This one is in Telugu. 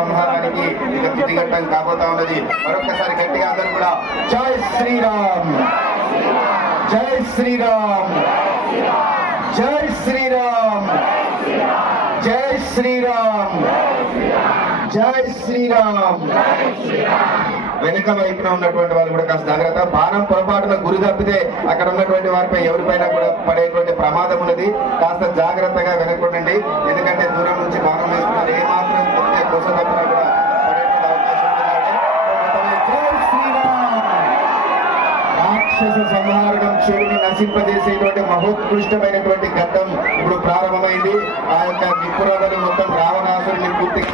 సంహారానికి ఇక తుదిగట్టం కాబోతా ఉన్నది. మరొకసారి గట్టిగా అందరూ కూడా జై శ్రీరామ్, జై శ్రీరామ్, జై శ్రీరామ్, జై శ్రీరామ్, జై శ్రీరామ్. వెనుక వైపున ఉన్నటువంటి వాళ్ళు కూడా కాస్త జాగ్రత్త. బాణం పొరపాటున గురి తప్పితే అక్కడ ఉన్నటువంటి వారిపై ఎవరిపైనా కూడా పడేటువంటి ప్రమాదం ఉన్నది. కాస్త జాగ్రత్తగా వెనుకుండండి. ఎందుకంటే దూరం నుంచి బాణం వేస్తున్నారు. ఏమాత్రం కొస తప్పినా కూడా పడేటువంటి అవకాశం ఉంది. జై శ్రీరామ్. రాక్షస సంహారణం చెడును నశింపజేసేటువంటి మహోత్కృష్టమైనటువంటి ఘట్టం ఇప్పుడు ప్రారంభమైంది. ఆ యొక్క నిపుణులను మొత్తం రావణాసురుని పూర్తిగా